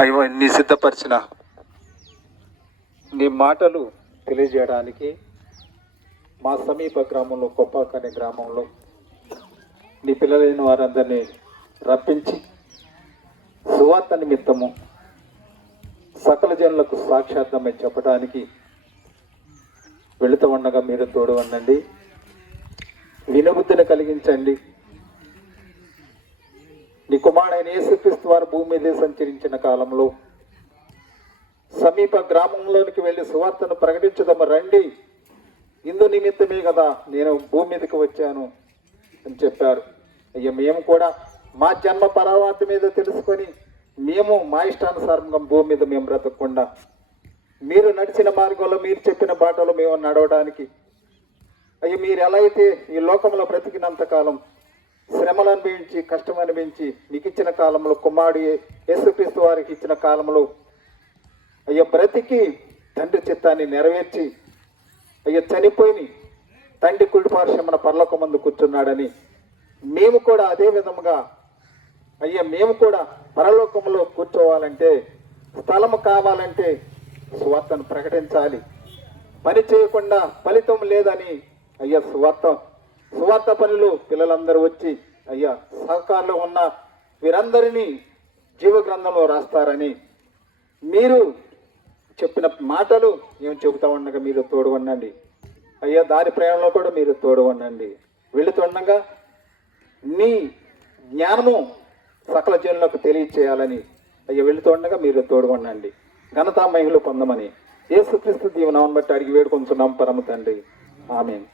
అయ్యో నీ సిద్ధపరిచిన నీ మాటలు తెలియజేయడానికి మా సమీప గ్రామంలో కొప్పాక అనే గ్రామంలో నీ పిల్లలైన వారందరినీ రప్పించి సువార్త నిమిత్తము సకల జనులకు సాక్షాత్మై చెప్పడానికి వెళుతూ ఉండగా మీరు తోడు ఉండండి, వినుబుద్ధిని కలిగించండి. నీ కుమారుడైన యేసుక్రీస్తు వారు భూమి మీదే సంచరించిన కాలంలో సమీప గ్రామంలోనికి వెళ్ళి సువార్తను ప్రకటించుదాము రండి, ఇందు నిమిత్తమే కదా నేను భూమి మీదకి వచ్చాను అని చెప్పారు. అయ్యా మేము కూడా మా జన్మ పరమార్థ మీద తెలుసుకొని మేము మా ఇష్టానుసారంగా భూమి మీద మేము బ్రతకకుండా మీరు నడిచిన మార్గంలో మీరు చెప్పిన బాటలో మేము నడవడానికి అయ్యా మీరు ఎలా అయితే ఈ లోకంలో బ్రతికినంత కాలం శ్రమలు అనుభవించి కష్టం అనుభవించి మీకు ఇచ్చిన కాలంలో కుమారుడు యేసుక్రీస్తు వారికి ఇచ్చిన కాలంలో అయ్యా బ్రతికి తండ్రి చిత్తాన్ని నెరవేర్చి అయ్యా చనిపోయి తండ్రి కుడి పార్శ్వమున పరలోకమందు కూర్చున్నాడని మేము కూడా అదే విధముగా అయ్యా మేము కూడా పరలోకంలో కూర్చోవాలంటే స్థలము కావాలంటే సువార్తను ప్రకటించాలి. పని చేయకుండా ఫలితం లేదని అయ్యా సువార్త పనులు పిల్లలందరూ వచ్చి అయ్యా సహకారంలో ఉన్న వీరందరినీ జీవ గ్రంథంలో రాస్తారని మీరు చెప్పిన మాటలు మేము చెబుతా ఉండగా మీరు తోడు ఉండండి. అయ్యా దారి ప్రయాణంలో కూడా మీరు తోడు ఉండండి. వెళుతుండగా నీ జ్ఞానము సకల జనులకు తెలియచేయాలని అయ్యా వెళుతుండగా మీరు తోడు ఉండండి. ఘనతా మహిమలు పొందమని యేసుక్రీస్తు దీవెనామమును బట్టి అడిగి వేడుకొంచున్నాం పరమ తండ్రి, ఆమేన్.